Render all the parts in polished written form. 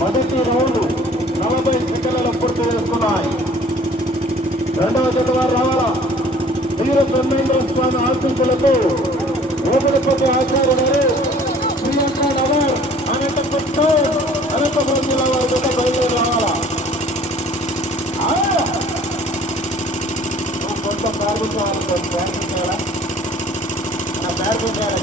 మొదటి రౌండ్ 40 సెకండ్లలో పూర్తి చేసుకున్నాయి. రెండవ జత వారు రావాలా. వీర బ్రహ్మేంద్ర స్వామి ఆశీస్సులతో ఓపెనపల్లి ఆచార్య గారు శ్రీలంక నగర్ అనంతపురం జిల్లా వారి జత బయలుదేరి రావాలా. కొంత ప్రారంభించాలా ప్రారంభించాలి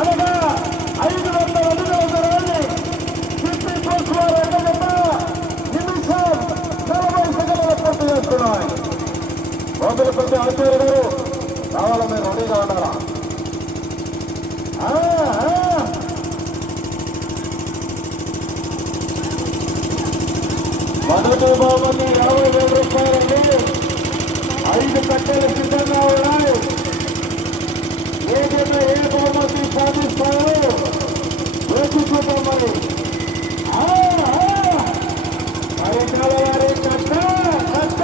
అనగా 500 అడుగుల దూరాన్ని సిటీ పోస్ట్ వారు నిమిషం 40 సెకండ్ల పూర్తి చేస్తున్నాయి. ఓపెనపల్లి ఆచార్య గారు రావాలా, మీరు రెడీగా ఉన్నారా? మొదటి బహుమతి 50,000 రూపాయలండి. 5 కట్టెలు సిద్ధంగా ఉన్నాయి. ఏదైనా ఏ బహుమతి సాధిస్తారో వేసి చూద్దాం. మరి వారి కట్ట కట్ట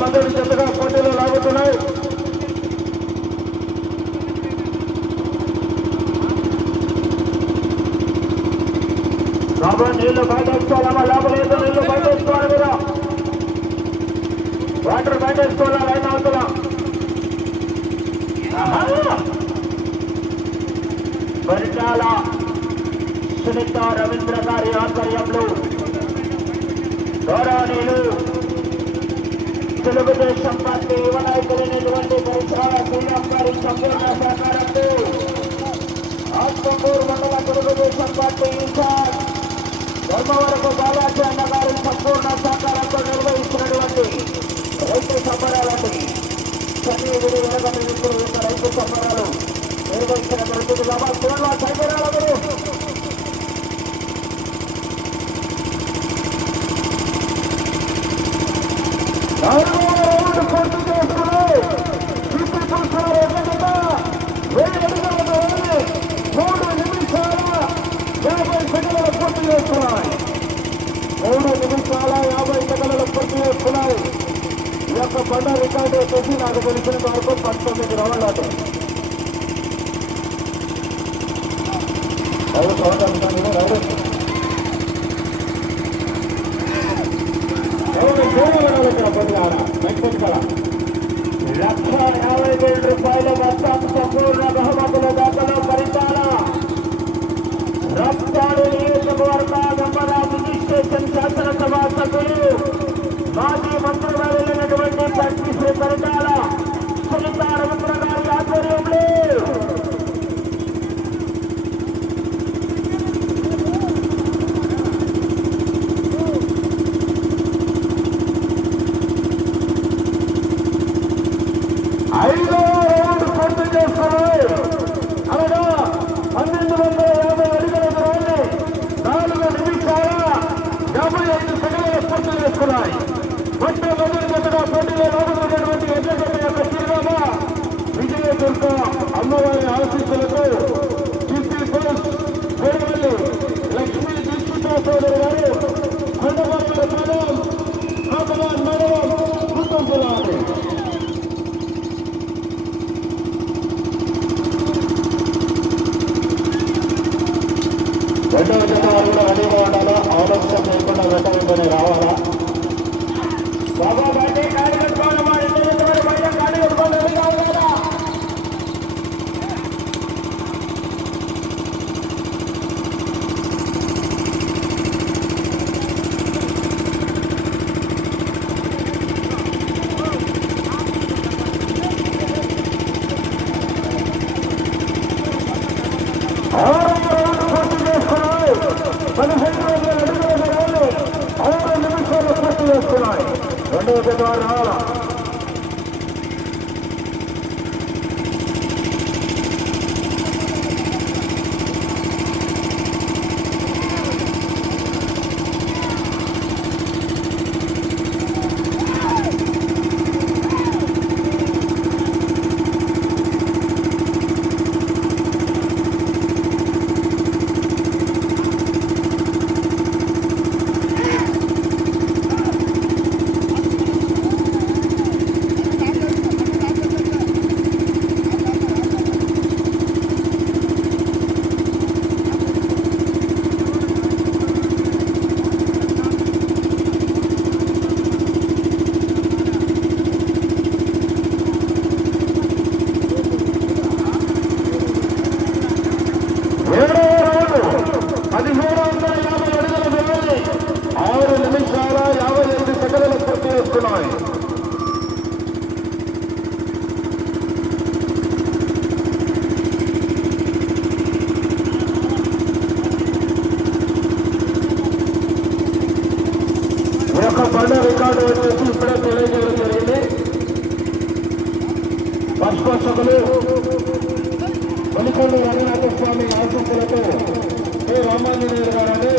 మొదటి జతగా పోటీలు లాగుతున్నాయి. కాబట్టి నీళ్లు బయటేసుకోవాలమ్మా, లోపల ఏదో నీళ్లు బయటేసుకోవాలి. మీరు వాటర్ బయటేసుకోవాలా లైన్ అవుతున్నా. పరిటాల సునీత రవీంద్ర గారి ఆధ్వర్యంలో గౌరవనీయులు తెలుగుదేశం పార్టీ యువ నాయకులైనటువంటి పరిసరాల శ్రీరామ్ గారి సంపూర్ణ సహకారంతో ఆత్మకూరు మండల తెలుగుదేశం పార్టీ ఇన్ఛార్జ్ ధర్మవరపు బాలాజీ అన్న గారి సంపూర్ణ సహకారంతో నిర్వహిస్తున్నటువంటి రైతు సంబరాలండి. శని విడి వెనకటి రైతు సంబరాలు నిర్వహించిన జరుగుతుంది. సైబరాలు పూర్తి చేసుకున్నాయి. 3 నిమిషాల 50 సెకండ్ల పూర్తి చేస్తున్నాయి. 3 నిమిషాల 50 సెకండ్ల పూర్తి చేస్తున్నాయి. ఈ యొక్క బండ రికార్డు వచ్చేసి నాకు తెలిసినంత వరకు 19 రౌండ్లు అంటే ₹1,50,000 మొత్తం సంపూర్ణ బహుమతుల దాఖలు పరిపాల రప్తాడు నియోజకవర్గ గంబర అడ్మినిస్ట్రేషన్ శాసనసభ సభ్యులు మాజీ మంత్రులు వెళ్ళినటువంటి తండ్రి శ్రీ పరిటాల సునీత రవీంద్ర గారి ఆధ్వర్యంలో రెండవ జత వారు కూడా రెడీగా ఉండాలా, ఆలోచన లేకుండా వెంటనే రావాలా. బాబా బయట కాడి కట్టుకోవాలి, మా రెండో జత వారు బయట కాడి కట్టుకోవాలి, రెడీగా ఉండాలా. రెండవ జత వారు రావాలా. బండ రికార్డు వచ్చేసి ఇప్పుడే తెలియజేయడం జరిగింది. పశుపోషకులు మలికొండ రఘునాథ స్వామి ఆశీస్సులతో కె రామాంజనేయులు గారని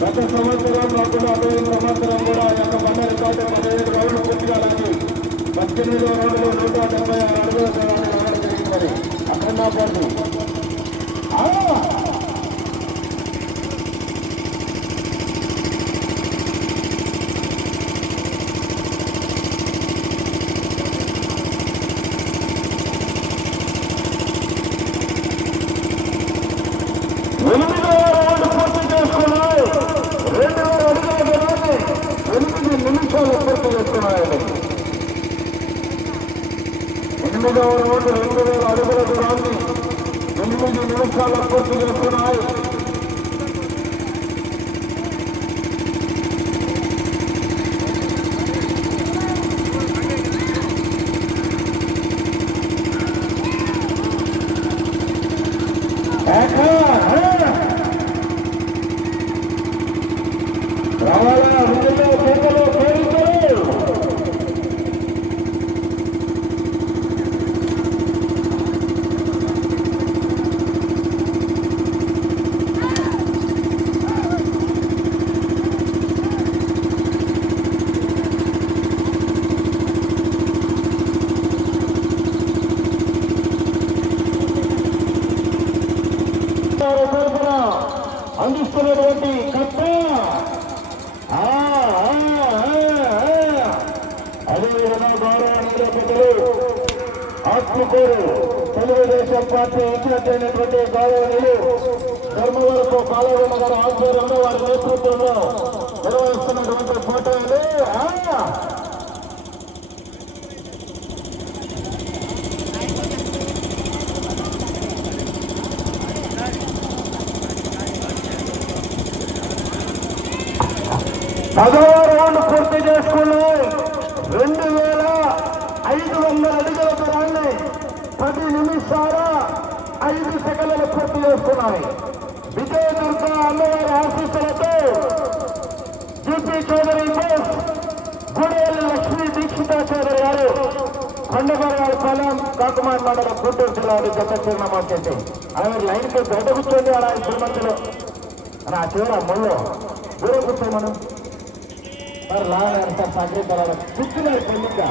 గత సంవత్సరం కాకుండా అదే సంవత్సరం కూడా ఆ యొక్క బండ రికార్డు 15 రౌండ్లు పూర్తిగా లాగి 18వ రౌండ్లో 176 అడుగుల దూరాన్ని రావడం జరిగిందని అఖండాపల్లి ఎనిమిదవ రౌండ్ 2000 అడుగుల దూరాన్ని 8 నిమిషాల్లో పూర్తి చేస్తున్నాయి. రావాలా ముందులో చేతులు పేరుతో అందిస్తున్నటువంటి కట్ట అదేవిధంగా గౌరవ నిరూపకులు ఆత్మకూరు తెలుగుదేశం పార్టీ ఇచ్చినటువంటి గౌరవనీయులు ధర్మవరపు కాళగొండ గారి ఆధ్వర్యంలో వారి నేతృత్వంలో నిర్వహిస్తున్నటువంటి పోటీలు పదవ రౌండ్ పూర్తి చేసుకున్నాయి. 2500 అడుగుల దూరాన్ని 10 నిమిషాల 5 సెకండ్లు పూర్తి చేసుకున్నాయి. విజయదుర్గ అమ్మవారి ఆశీస్సులతో జీపీ చౌదరి బోస్ గుడేలు లక్ష్మీ దీక్షితాచార్య గారు కొండగోరగారి పాలెం కాకుమాన్ మండలం గుంటూరు జిల్లా జత చిరునామా చేసి ఆయన లైన్కి బయట కూర్చోండి. అలా శ్రీమంతులు అని ఆ చివర ముళ్ళు దూరం కూర్చోమను సార్ లాగా సార్ సహకరించాలి కూర్చున్నారు పెళ్లిగా